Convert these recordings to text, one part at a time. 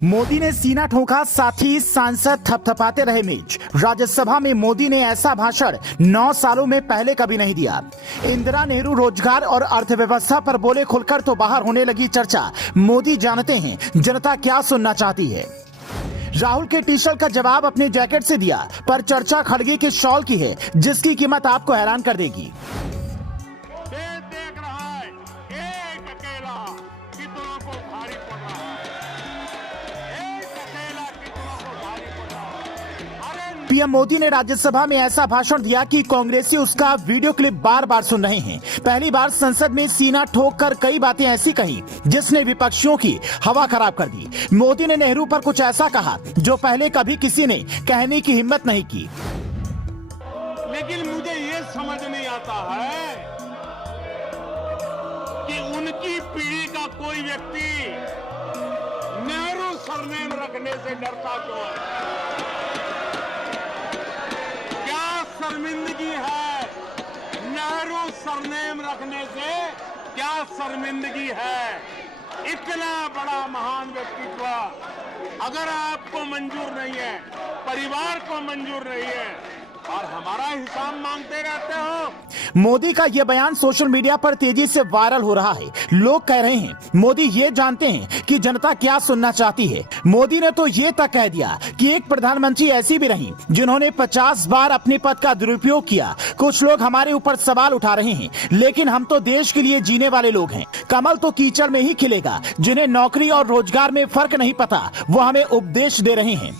मोदी ने सीना ठोका, साथ ही सांसद थपथपाते रहे मेज। राज्यसभा में मोदी ने ऐसा भाषण 9 सालों में पहले कभी नहीं दिया। इंदिरा नेहरू रोजगार और अर्थव्यवस्था पर बोले खुलकर तो बाहर होने लगी चर्चा। मोदी जानते हैं जनता क्या सुनना चाहती है। राहुल के टी शर्ट का जवाब अपने जैकेट से दिया, पर चर्चा खड़गे के शॉल की है, जिसकी कीमत आपको हैरान कर देगी। पीएम मोदी ने राज्यसभा में ऐसा भाषण दिया कि कांग्रेसी उसका वीडियो क्लिप बार बार सुन रहे हैं। पहली बार संसद में सीना ठोक कर कई बातें ऐसी कही जिसने विपक्षियों की हवा खराब कर दी। मोदी ने नेहरू पर कुछ ऐसा कहा जो पहले कभी किसी ने कहने की हिम्मत नहीं की। लेकिन मुझे ये समझ नहीं आता है कि उनकी पीढ़ी का कोई व्यक्ति नेहरू सरनेम रखने से डरता क्यों है। शर्मिंदगी है नेहरू सरनेम रखने से, क्या शर्मिंदगी है। इतना बड़ा महान व्यक्तित्व अगर आपको मंजूर नहीं है, परिवार को मंजूर नहीं है और हमारा हिसाब मांगते रहते हो। मोदी का यह बयान सोशल मीडिया पर तेजी से वायरल हो रहा है। लोग कह रहे हैं मोदी ये जानते हैं कि जनता क्या सुनना चाहती है। मोदी ने तो ये तक कह दिया कि एक प्रधानमंत्री ऐसी भी रही जिन्होंने 50 बार अपने पद का दुरुपयोग किया। कुछ लोग हमारे ऊपर सवाल उठा रहे हैं, लेकिन हम तो देश के लिए जीने वाले लोग हैं। कमल तो कीचड़ में ही खिलेगा। जिन्हें नौकरी और रोजगार में फर्क नहीं पता, वो हमें उपदेश दे रहे हैं।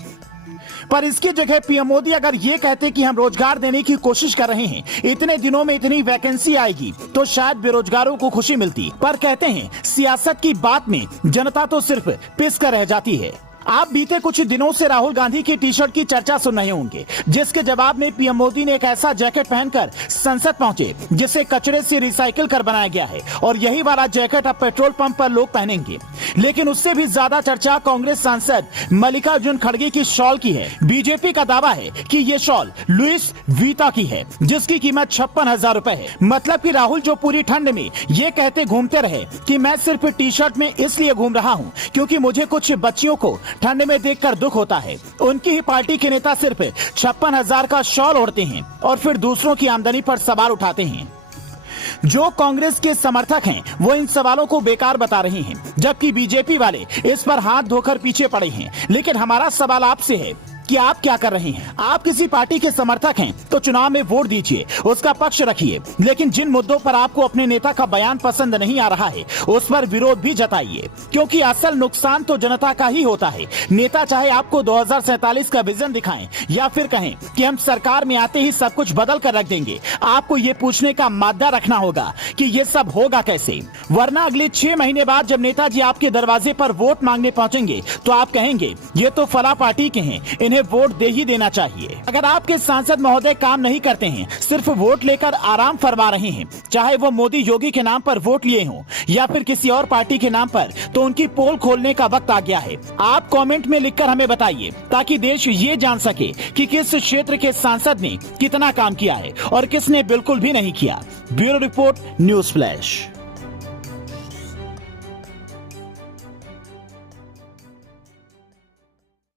पर इसकी जगह पीएम मोदी अगर ये कहते कि हम रोजगार देने की कोशिश कर रहे हैं, इतने दिनों में इतनी वैकेंसी आएगी, तो शायद बेरोजगारों को खुशी मिलती। पर कहते हैं सियासत की बात में जनता तो सिर्फ पिस कर रह जाती है। आप बीते कुछ दिनों से राहुल गांधी की टी शर्ट की चर्चा सुन रहे होंगे, जिसके जवाब में पीएम मोदी ने एक ऐसा जैकेट पहनकर संसद पहुंचे जिसे कचरे से रिसाइकिल कर बनाया गया है, और यही वाला जैकेट अब पेट्रोल पंप पर लोग पहनेंगे। लेकिन उससे भी ज्यादा चर्चा कांग्रेस सांसद मल्लिकार्जुन खड़गे की शॉल की है। बीजेपी का दावा है कि ये शॉल लुइस वीता की है, जिसकी कीमत 56,000 रुपए है। मतलब कि राहुल जो पूरी ठंड में ये कहते घूमते रहे कि मैं सिर्फ टी शर्ट में इसलिए घूम रहा हूँ क्योंकि मुझे कुछ बच्चियों को ठंड में देखकर दुख होता है। उनकी ही पार्टी के नेता सिर्फ 56,000 का शॉल ओढ़ते हैं और फिर दूसरों की आमदनी पर सवाल उठाते हैं। जो कांग्रेस के समर्थक हैं वो इन सवालों को बेकार बता रहे हैं, जबकि बीजेपी वाले इस पर हाथ धोकर पीछे पड़े हैं। लेकिन हमारा सवाल आपसे है कि आप क्या कर रहे हैं। आप किसी पार्टी के समर्थक हैं तो चुनाव में वोट दीजिए, उसका पक्ष रखिए, लेकिन जिन मुद्दों पर आपको अपने नेता का बयान पसंद नहीं आ रहा है उस पर विरोध भी जताइए, क्योंकि असल नुकसान तो जनता का ही होता है। नेता चाहे आपको 2047 का विजन दिखाएं या फिर कहें कि हम सरकार में आते ही सब कुछ बदल कर रख देंगे, आपको ये पूछने का मादा रखना होगा कि ये सब होगा कैसे। वरना अगले 6 महीने बाद जब नेताजी आपके दरवाजे पर वोट मांगने पहुंचेंगे तो आप कहेंगे ये तो फला पार्टी के हैं, इन्हें वोट दे ही देना चाहिए। अगर आपके सांसद महोदय काम नहीं करते हैं, सिर्फ वोट लेकर आराम फरमा रहे हैं, चाहे वो मोदी योगी के नाम पर वोट लिए हों या फिर किसी और पार्टी के नाम पर, तो उनकी पोल खोलने का वक्त आ गया है। आप कमेंट में लिखकर हमें बताइए, ताकि देश ये जान सके कि किस क्षेत्र के सांसद ने कितना काम किया है और किसने बिल्कुल भी नहीं किया। Bureau report, news flash.